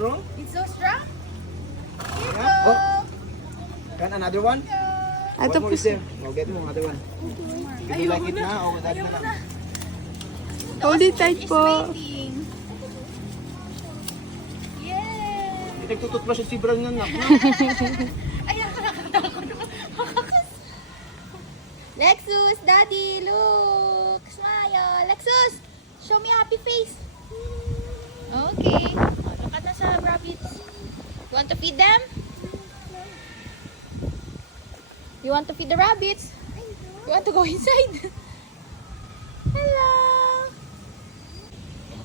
strong? It's so strong. Here you Yeah. go. Oh. Can another one? Ito One po more is there. Oh, get mo another one. Do you like it na? O that na lang? Hold it tight It's po. waiting. Yeah. Hindi nagtututbrush si Bran nga. Ayan, nakakatakot. Lexus, Daddy, look. Smile. Lexus, show me happy face. Okay. Look at na sa rabbits. You want to feed them? You want to feed the rabbits? You want to go inside? Hello.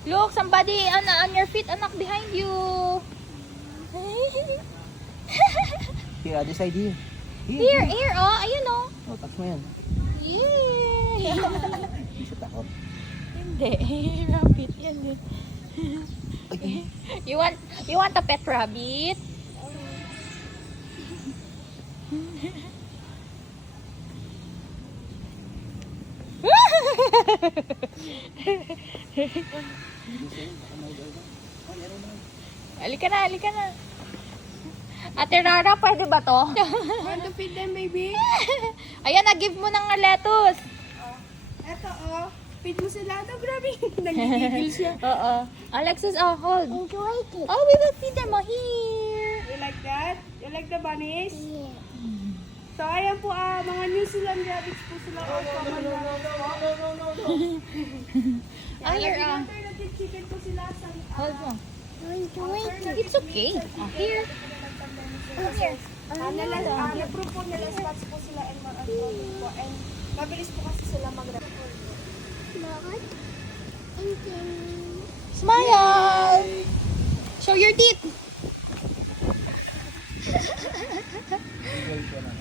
Look, somebody on your feet, anak, behind you. Here, this side here. Here, oh, ayun oh. Oh, touch mo yan. Yay! Hindi siya takot. Hindi, rabbit yan din. You want a pet rabbit? Halika na, halika na. Ate Rara, pwede ba to? Want to feed them, baby? Ayan, na-give mo ng lettuce. Eto, oh. Feed mo sila. No, grabe. Nagigigil siya. Oo. Alexis, oh, hold. Oh, we will feed them here. You like that? You like the bunnies? So, ayan po, mga New Zealand rabbits po sila. Oh, here, Alternative chicken po sila sa... hold mo. It's okay. Here. Here. Na-prove po nila spots po sila and po. And mabilis po kasi sila mag-record. Smile. Show your teeth. Tinggal ka na.